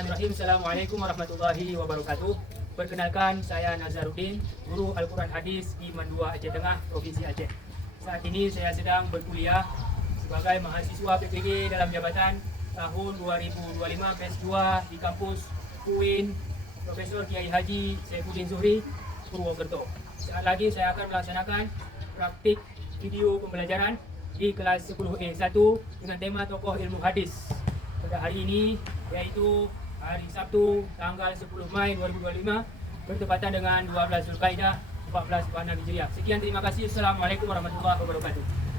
Bismillahirrahmanirrahim. Assalamualaikum warahmatullahi wabarakatuh. Perkenalkan, saya Nazaruddin, guru Al-Quran Hadis di Mandua Aceh Tengah, Provinsi Aceh. Saat ini saya sedang berkuliah sebagai mahasiswa PPG dalam jabatan tahun 2025 batch 2 di kampus UIN Profesor Kiai Haji Saifuddin Zuhri, Purwokerto. Saat lagi saya akan melaksanakan praktik video pembelajaran di kelas 10E1 dengan tema tokoh ilmu hadis. Pada hari ini, yaitu hari Sabtu tanggal 10 Mei 2025 bertepatan dengan 12 Zulkaidah 1446 Hijriah. Sekian, terima kasih. Assalamualaikum warahmatullahi wabarakatuh.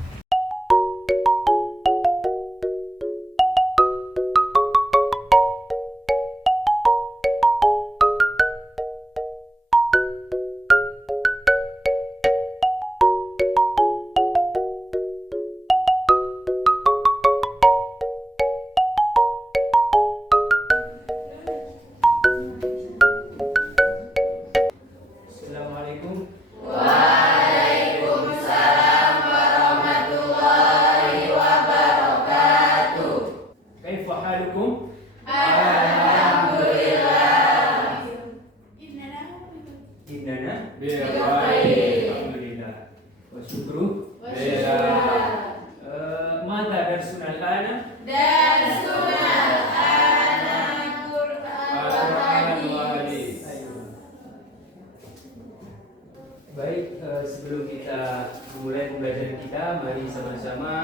Baik, sebelum kita mulai pembelajaran kita, mari sama-sama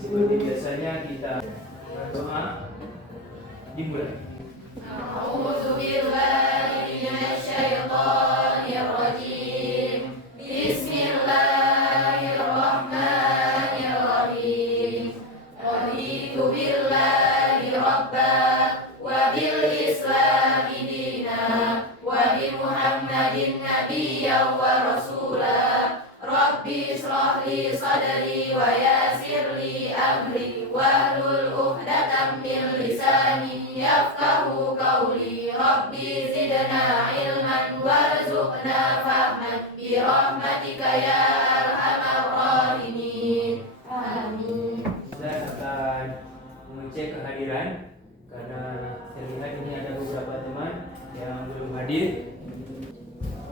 seperti biasanya kita berdoa. Dimulai. A'udzubillahi minasyaitonirrajim. Bismillahirrahmanirrahim. Raditu billahi rabba wa bil islami dina wa bi Muhammadin nabiyyan wa rasula. Rabbi shrah li sadri wa yassir li amri wahlul 'uqdatam min lisani yafqahu qawli. Rabbi zidna ilman warzuqna fahman bi rahmatika ya arhamar rahimin. Amin. Saya akan mengecek kehadiran karena terlihat ini ada beberapa teman yang belum hadir.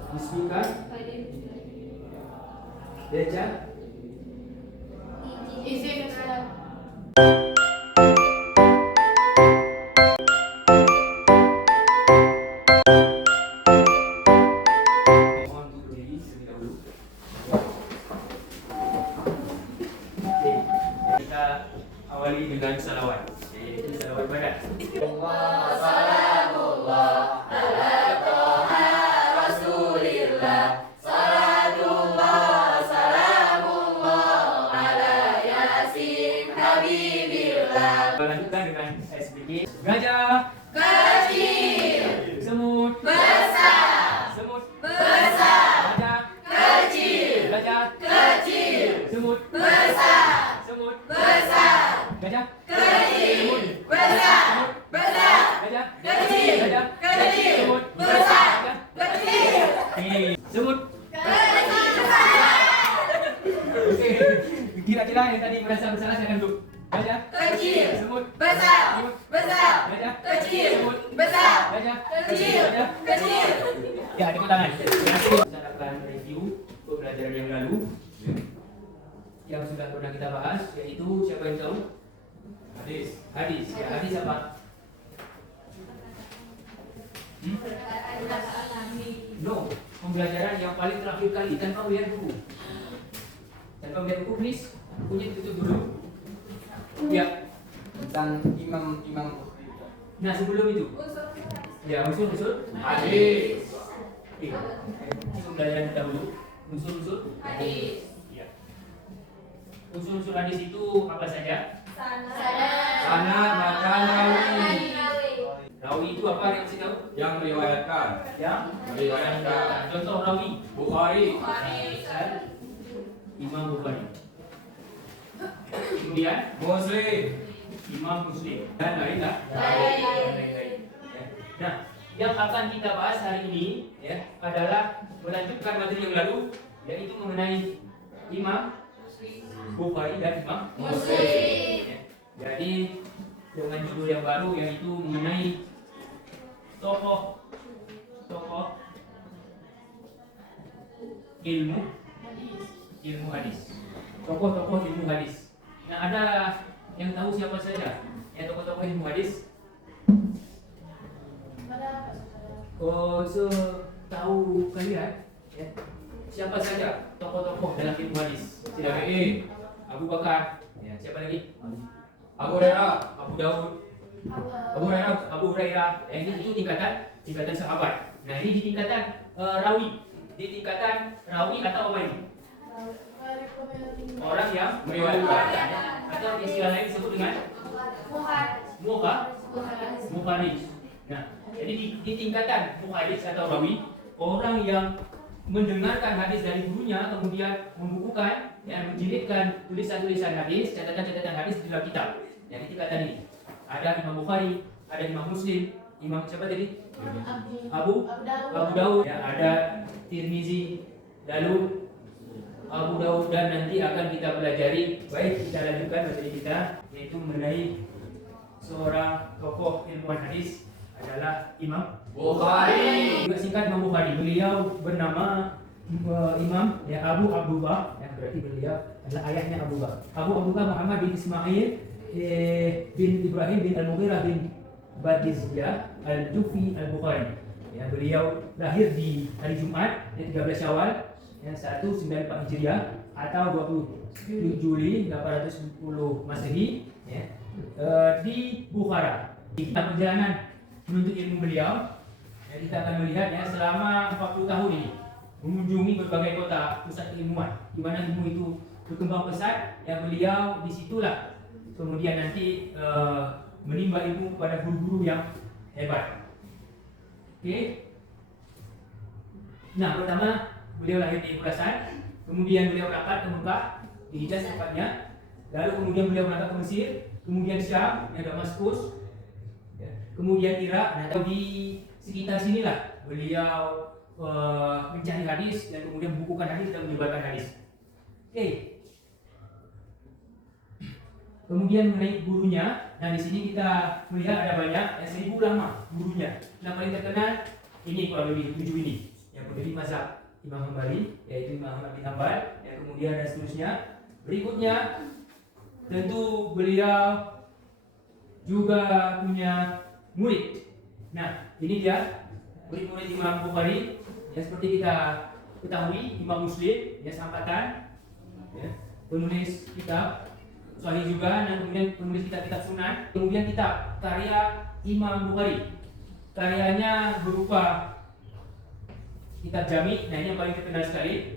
Bismika, Deca, Izin mohon untuk berdiri terlebih dahulu. Oke, kita awali dengan salawat, yaitu salawat badan. Lanjutkan dengan SPG. Gajah kecil, semut besar, semut besar, gajah kecil, gajah kecil, semut besar, semut besar, gajah kecil, besar, besar, gajah kecil, gajah kecil, semut besar, gajah kecil, semut. kecil, besar, Oke, kira-kira yang tadi merasa bersalah silakan duduk. Gajah kecil, semut besar, semut besar, gajah kecil, semut besar, gajah kecil, gajah kecil. Ya, tepuk tangan. Saya akan review pembelajaran yang lalu yang sudah pernah kita bahas, yaitu siapa yang tahu? Hadis. Hadis. Ya, hadis apa? No, pembelajaran yang paling terakhir kali tanpa melihat buku. Tanpa melihat buku, please. Bukunya ditutup dulu. Ya. Tentang imam. Nah, sebelum itu. Ya, usul Hadis. Pembelajaran dahulu. Usul Hadis. Ya. Usul hadis itu apa saja? Sanad, Matan, rawi. Rawi itu apa yang kasih tahu? Yang meriwayatkan. Yang Meriwayatkan. contoh rawi. Bukhari. Imam Bukhari. Kemudian Muslim. Imam Muslim dan lain-lain. Lain. Nah, yang akan kita bahas hari ini ya adalah melanjutkan materi yang lalu, yaitu mengenai Imam Bukhari dan Imam Muslim. Ya. Jadi dengan judul yang baru, yaitu mengenai tokoh ilmu hadis. Tokoh-tokoh ilmu hadis. Nah, ada yang tahu siapa saja yang tokoh-tokoh ilmu hadis? Oh, tahu kalian ya? Siapa saja tokoh-tokoh dalam ilmu hadis? Silakan. Abu Bakar. Ya, siapa lagi? Abu Hurairah. Abu Daud. Abu Hurairah. Itu tingkatan sahabat. Nah, ini di tingkatan rawi. Di tingkatan rawi atau apa ini? Orang yang meriwayatkan, ya. Atau istilah lain disebut dengan muhadis. Nah, jadi di tingkatan muhadis atau rawi, orang yang mendengarkan hadis dari gurunya, kemudian membukukan, ya, menjilidkan tulisan-tulisan hadis, catatan-catatan hadis di dalam kitab. Yang di tingkatan ini ada Imam Bukhari, ada Imam Muslim, Imam siapa tadi? Abu Daud, ya, ada Tirmizi, lalu Abu Daud, dan nanti akan kita pelajari. Baik, kita lanjutkan materi kita, yaitu mengenai seorang tokoh ilmuwan hadis adalah Imam Bukhari. Juga singkat Imam Bukhari. Beliau bernama Imam ya Abu Abdullah, ya, berarti beliau adalah ayahnya Abu Bakar. Abu Abdullah Muhammad bin Ismail bin Ibrahim bin Al-Mughirah bin Badiziyah Al-Jufi Al-Bukhari. Ya, beliau lahir di hari Jumat, 13 Syawal, ya, 194 Hijriah atau 27 Juli 810 Masehi, ya, di Bukhara. Kita perjalanan menuntut ilmu beliau, ya, kita akan melihat, ya, selama 40 tahun ini mengunjungi berbagai kota pusat keilmuan di mana ilmu itu berkembang pesat. Ya, beliau disitulah kemudian nanti menimba ilmu kepada guru-guru yang hebat. Oke. Nah, pertama beliau lahir di Khurasan, kemudian beliau berangkat ke Mekah, di Hijaz tempatnya, lalu kemudian beliau berangkat ke Mesir, kemudian Syam, yang Damaskus, ya, kemudian Irak. Nah, di sekitar sinilah beliau mencari hadis dan kemudian membukukan hadis dan menyebarkan hadis. Oke. Kemudian mengenai gurunya, nah di sini kita melihat ada banyak, 1000 ulama gurunya. Yang paling terkenal ini kurang lebih 7 ini, yang pendiri mazhab Imam Hambali, yaitu Imam Ahmad bin Hanbal, yang kemudian dan seterusnya. Berikutnya tentu beliau juga punya murid. Nah, ini dia murid-murid Imam Bukhari. Ya, seperti kita ketahui, Imam Muslim, ya, sangkatan, ya, penulis kitab Sahih juga, dan kemudian penulis kitab-kitab sunan. Kemudian kitab karya Imam Bukhari, karyanya berupa kitab Jami'. Nah, ini yang paling terkenal sekali,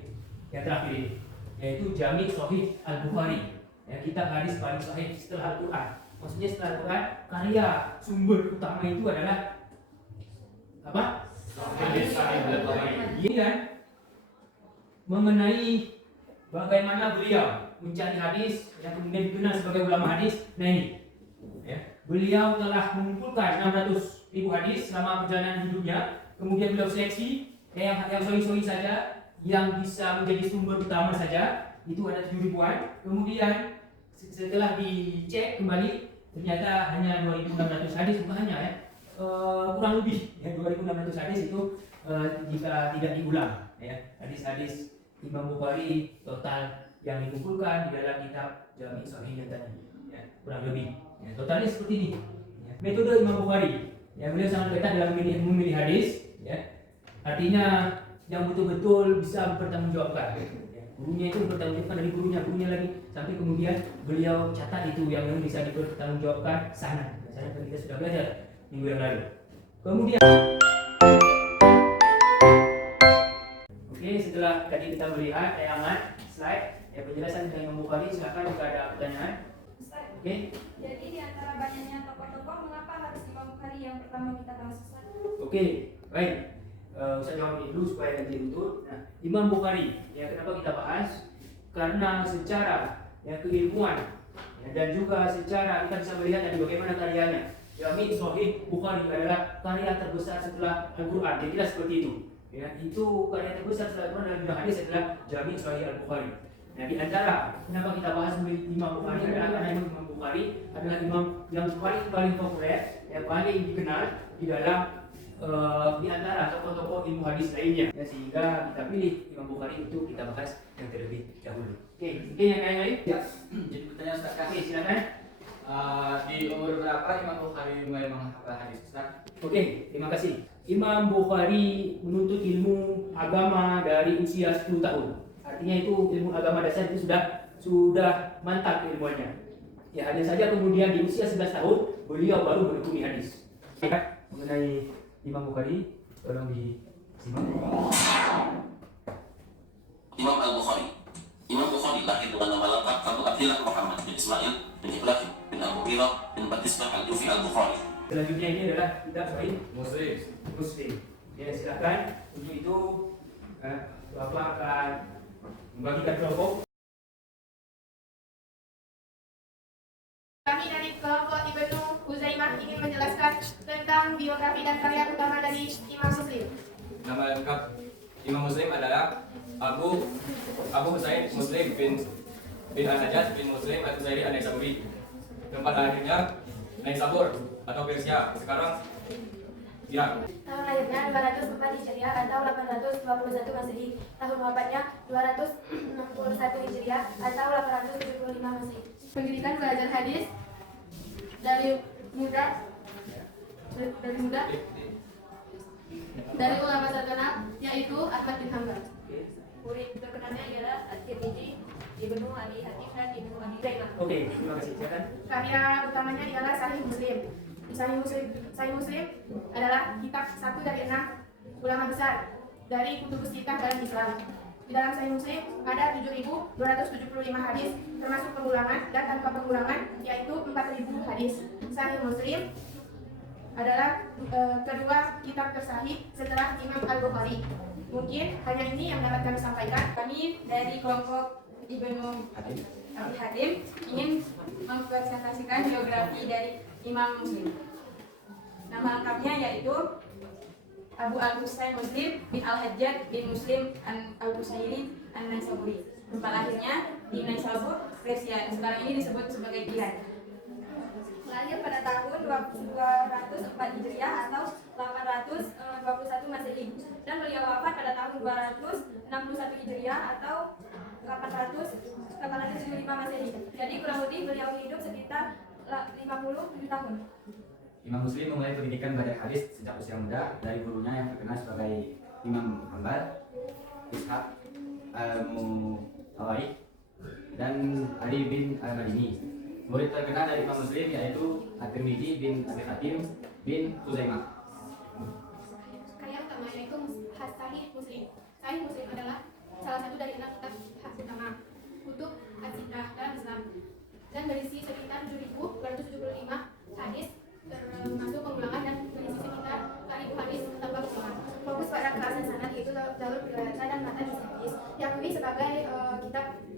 yang terakhir ini, yaitu Jami' Sahih Al-Bukhari, ya, kitab hadis paling sahih setelah Al-Quran. Maksudnya setelah Al-Quran, karya sumber utama itu adalah apa? Ini kan mengenai bagaimana beliau mencari hadis yang kemudian dikenal sebagai ulama hadis. Nah, ini, ya, beliau telah mengumpulkan 600.000 hadis selama perjalanan hidupnya. Kemudian beliau seleksi, ya, yang sahih-sahih saja, yang bisa menjadi sumber utama saja, itu ada 7.000-an. Kemudian setelah dicek kembali, ternyata hanya 2.600 hadis, bukan hanya, ya, kurang lebih, ya, 2.600 hadis itu jika tidak diulang, ya, hadis-hadis Imam Bukhari total yang dikumpulkan di dalam kitab Jami' Sahih yang tadi, ya, kurang lebih, ya, totalnya seperti ini, ya. Metode Imam Bukhari, ya, beliau sangat ketat dalam memilih hadis, ya, artinya yang betul-betul bisa bertanggungjawabkan, ya. Gurunya itu bertanggungjawabkan dari gurunya lagi, sampai kemudian beliau catat itu yang bisa dipertanggungjawabkan sanad. Sanad yang kita sudah belajar minggu yang lalu. Kemudian, oke, setelah tadi kita melihat tayangan slide, ya, penjelasan tentang Imam Bukhari, silakan jika ada pertanyaan. Oke. Jadi di antara banyaknya tokoh-tokoh, mengapa harus Imam Bukhari yang pertama kita bahas? Oke, baik. Saya jawab dulu supaya nanti urut. Nah, Imam Bukhari, ya, kenapa kita bahas? Karena secara, ya, keilmuan, ya, dan juga secara kita bisa melihat tadi bagaimana karyanya. Jami' Sahih Bukhari adalah karya terbesar setelah Al-Quran. Jadi tidak seperti itu. Ya, itu karya terbesar setelah Al-Quran dalam bidang hadis adalah Jami' Sahih Al-Bukhari. Nah, di antara kenapa kita bahas Imam Bukhari adalah karena Imam Bukhari adalah imam yang paling populer, yang paling dikenal di dalam di antara tokoh-tokoh ilmu hadis lainnya, ya, sehingga kita pilih Imam Bukhari untuk kita bahas yang terlebih dahulu. Oke, mungkin yang lain-lain? Ya, jadi pertanyaan Ustaz kan. Oke, silakan. Di umur berapa Imam Bukhari mulai menghafal hadis Ustaz? Oke, terima kasih. Imam Bukhari menuntut ilmu agama dari usia 10 tahun. Artinya itu ilmu agama dasar itu sudah mantap ilmuannya. Ya, hanya saja kemudian di usia 11 tahun beliau baru menekuni hadis. Ya, mengenai Imam Bukhari, tolong disimak. Imam Al-Bukhari. Imam Bukhari lahir dengan nama lengkap Abu Abdillah Muhammad bin Ismail bin Ibrahim bin Abu Hirairah bin Batisbah Al-Jufi Al-Bukhari. Selanjutnya ini adalah kitab Sahih Muslim. Ya, silakan. Untuk itu Bapak akan membagikan kelompok. Kami dari kelompok Ibnu Huzaimah ingin menjelaskan tentang biografi dan karya utama dari Imam Muslim. Nama lengkap Imam Muslim adalah Abu Husain Muslim bin Al-Hajjaj bin Muslim Al-Qusairi An-Naisaburi. Tempat lahirnya Naisabur atau Persia, sekarang Irak. Tahun lahirnya 204 Hijriah atau 821 Masehi. Tahun wafatnya 261 Hijriah atau 875 Masehi. Pendidikan belajar hadis dari muda dari ulama terkenal yaitu Ahmad bin Hanbal. Murid terkenalnya ialah At-Tirmidzi, Ibnu Abi Hatim dan Ibnu Abi Zainab. Oke, terima kasih. Silakan. Karya utamanya ialah Sahih Muslim. Sahih Muslim adalah kitab satu dari 6 ulama besar dari kutubus kitab dalam Islam. Di dalam Sahih Muslim ada 7.275 hadis termasuk pengulangan dan tanpa pengulangan yaitu 4.000 hadis. Sahih Muslim adalah kedua kitab tersahih setelah Imam Al-Bukhari. Mungkin hanya ini yang dapat kami sampaikan. Kami dari kelompok Ibnu Abi Hatim ingin mempresentasikan biografi dari Imam Muslim. Nama lengkapnya yaitu Abu Al-Husain Muslim bin Al-Hajjaj bin Muslim Al-Qusairi An-Naisaburi. Tempat lahirnya di Naisabur, Persia. Sekarang ini disebut sebagai Iran. Lahir pada tahun 204 Hijriah atau 821 Masehi dan beliau wafat pada tahun 261 Hijriah atau 875 Masehi. Jadi kurang lebih beliau hidup sekitar 57 tahun. Imam Muslim memulai pendidikan belajar hadis sejak usia muda dari gurunya yang terkenal sebagai Imam Hanbal, Ishaq Al-Mu'awai, dan Ali bin Al-Madini. Murid terkenal dari Imam Muslim yaitu At-Tirmidzi bin Abi Hatim bin Huzaimah. Karya utama yaitu Sahih Muslim. Sahih Muslim adalah salah satu dari 6 kitab utama kutub as-sittah dalam Islam dan berisi sekitar 7.275 hadis termasuk pengulangan dan berisi sekitar 1.000 hadis tanpa pengulangan. Fokus pada kelasan sanad yaitu jalur riwayatnya dan matan hadis diakui sebagai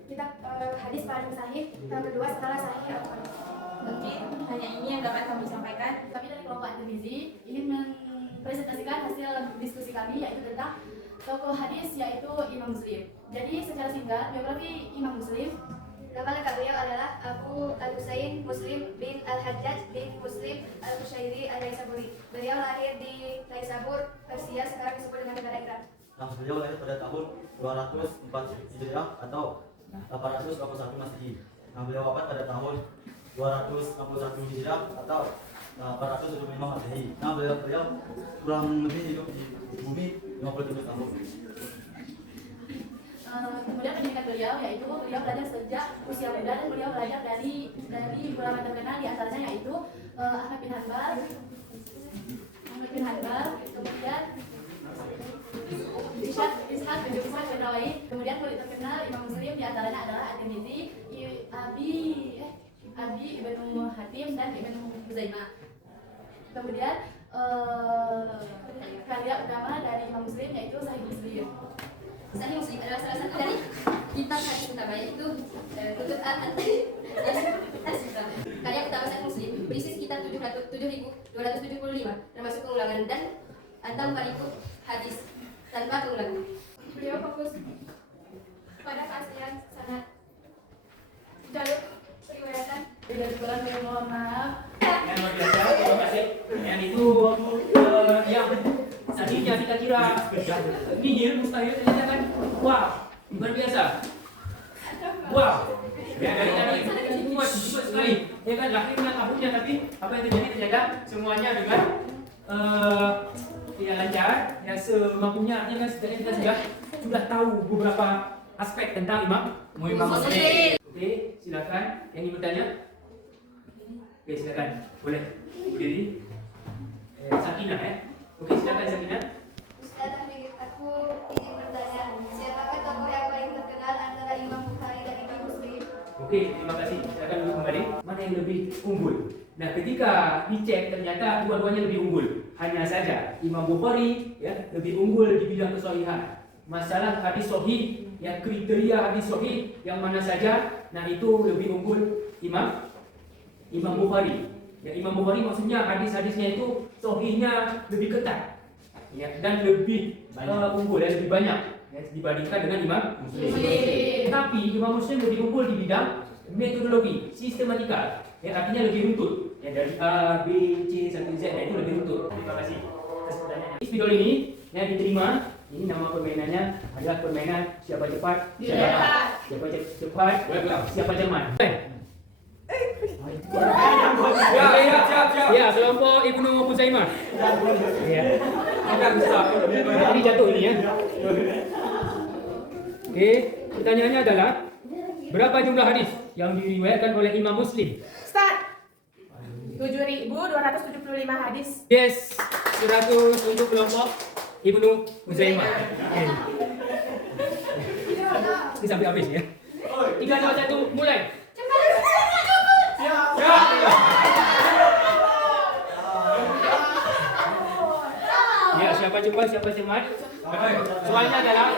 kitab hadis paling sahih yang kedua setelah Sahih Al-Bukhari. Mungkin hanya ini yang dapat kami sampaikan. Kami dari kelompok At-Tirmidzi ingin mempresentasikan hasil diskusi kami yaitu tentang tokoh hadis yaitu Imam Muslim. Jadi secara singkat biografi Imam Muslim. Nama lengkap beliau adalah Abu Al-Husain Muslim bin Al-Hajjaj bin Muslim Al-Qusairi An-Naisaburi. Beliau lahir di Naisabur, Persia, sekarang disebut dengan negara Iran. Nama beliau lahir pada tahun 204 Hijriah atau 881 Masehi. Nama beliau wafat pada tahun 261 Hijriah atau 875 Masehi. Nama beliau kurang lebih hidup di bumi 57 tahun. Kemudian pendidikan beliau yaitu beliau belajar sejak usia muda dan beliau belajar dari ulama terkenal di antaranya yaitu Ahmad bin Hanbal, kemudian Ishaq bin Rahawai, kemudian murid terkenal Imam Muslim di antaranya adalah At-Tirmidzi, Abi Ibnu Hatim dan Ibnu Huzaimah. Kemudian karya utama dari Imam Muslim yaitu Sahih Muslim. Sahih Muslim adalah salah satu dari kitab hadis utama yaitu Kutub Al-Sifrah. Karya utama Sahih Muslim berisi sekitar 7.275 termasuk pengulangan dan atau 4.000 hadis tanpa pengulangan. Beliau fokus pada keaslian sanad, jalur periwayatan. Tidak kurang mohon maaf. Yang luar biasa, terima kasih. Yang itu yang yang kita kira nihil, mustahil, ternyata kan wow, luar biasa. Wow, ya dari tadi kuat sekali. Ya kan lahirnya tahunnya, tapi apa yang terjadi ternyata semuanya dengan tidak lancar. Ya semampunya, artinya kan setidaknya kita sudah tahu beberapa aspek tentang Imam Muslim. Oke, silakan. Yang ingin bertanya? Oke, silakan. Boleh berdiri. Sakinah ya. Oke, silakan Sakinah. Ustaz, aku ingin bertanya, siapakah tokoh yang paling terkenal antara Imam Bukhari dan Imam Muslim? Oke, terima kasih. Silakan dulu kembali. Mana yang lebih unggul? Nah, ketika dicek ternyata dua-duanya lebih unggul. Hanya saja Imam Bukhari ya lebih unggul di bidang kesahihan. Masalah hadis sahih, ya kriteria hadis sahih yang mana saja, nah itu lebih unggul Imam Bukhari. Ya, Imam Bukhari maksudnya hadis-hadisnya itu sahihnya lebih ketat, ya, dan lebih unggul, ya, lebih banyak ya, dibandingkan dengan Imam Muslim. Tapi Imam Muslim lebih unggul di bidang metodologi, sistematika, ya, artinya lebih runtut. Ya, dari A, B, C sampai Z, nah, itu lebih runtut. Terima kasih atas pertanyaannya. Spidol ini yang diterima. Ini nama permainannya adalah permainan siapa cepat, siapa cepat, siapa cermat. Ya, kelompok Ibnu Huzaimah. Ya. Ini jatuh ini ya. Oke, pertanyaannya adalah berapa jumlah hadis yang diriwayatkan oleh Imam Muslim? Start. 7.275 hadis. Yes, 100 untuk kelompok Ibnu Huzaimah. Ini sampai habis ya. 3, 2, 1, mulai. Ya, siapa cepat, siapa cermat? Soalnya adalah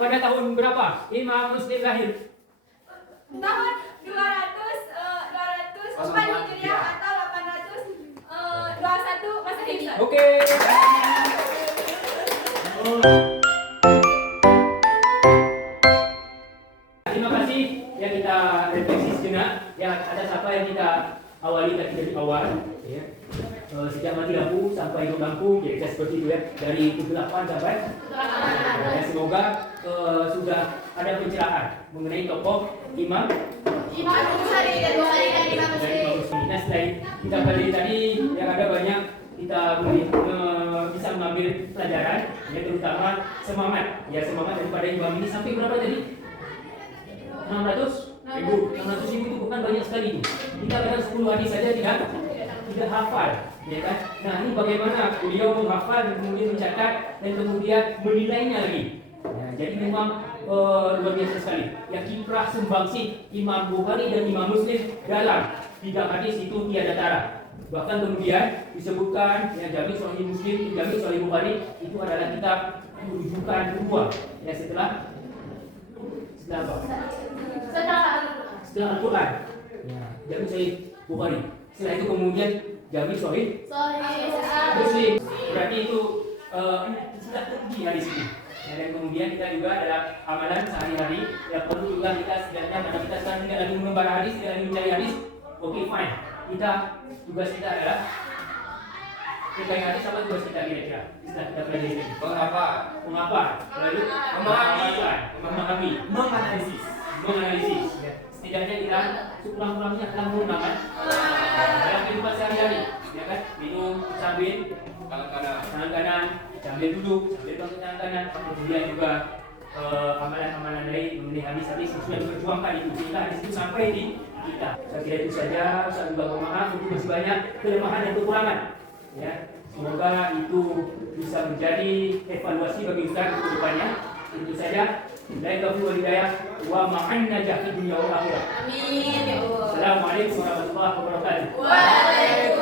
pada tahun berapa Imam Muslim lahir? Tahun 204 Hijriah atau 821 Masehi. Oke. Terima kasih yang kita refleksi sejenak. Ya, ada siapa yang kita awali tadi dari awal, ya. Sejak mati lampu sampai hidup lampu, kira-kira seperti itu ya. Dari pukul 8 sampai. Ya, semoga sudah ada pencerahan mengenai tokoh Imam Bukhari dan Imam Muslim. Nah, setelah kita pelajari tadi yang ada banyak kita bisa mengambil pelajaran, ya, terutama semangat daripada Imam ini. Sampai berapa tadi? 600.000 itu bukan banyak sekali itu. Kita kadang 10 hadis saja tidak hafal, ya kan? Nah, ini bagaimana beliau menghafal dan kemudian mencatat dan kemudian menilainya lagi. Ya, jadi memang luar biasa sekali. Ya, kiprah sumbangsih Imam Bukhari dan Imam Muslim dalam bidang hadis itu tiada tara. Bahkan kemudian disebutkan yang Jami' Sahih Muslim, Jami' Sahih Bukhari itu adalah kitab rujukan kedua. Ya, setelah apa? Setelah Al-Quran. Ya, Jami' Sahih Bukhari. Setelah itu kemudian Jami' Sahih Muslim. Berarti itu sudah tinggi hadis ini. Ya, dan kemudian kita juga dalam amalan sehari-hari yang perlu juga kita setidaknya karena kita sekarang tidak lagi mengembara hadis, tidak lagi mencari hadis. Oke, fine. Tugas kita adalah mencari hadis. Apa tugas kita kira-kira? Setelah kita pelajari ini. Mengapa? Lalu menganalisis. Ya. Setidaknya kita sekurang-kurangnya telah menggunakan dalam kehidupan sehari-hari. Ya kan? Minum sambil tangan kanan, sambil duduk, sambil bangkit tangan kanan. Kemudian juga amalan-amalan lain mengenai hadis-hadis yang sudah diperjuangkan itu sehingga hadis itu sampai di kita. Saya kira itu saja. Saya juga mohon maaf untuk masih banyak kelemahan dan kekurangan. Ya, semoga itu bisa menjadi evaluasi bagi Ustaz ke depannya. Itu saja. La ilaha illallah wa ma'an najah fi dunya wal akhirah. Amin ya Allah. Assalamualaikum warahmatullahi wabarakatuh. Waalaikumsalam.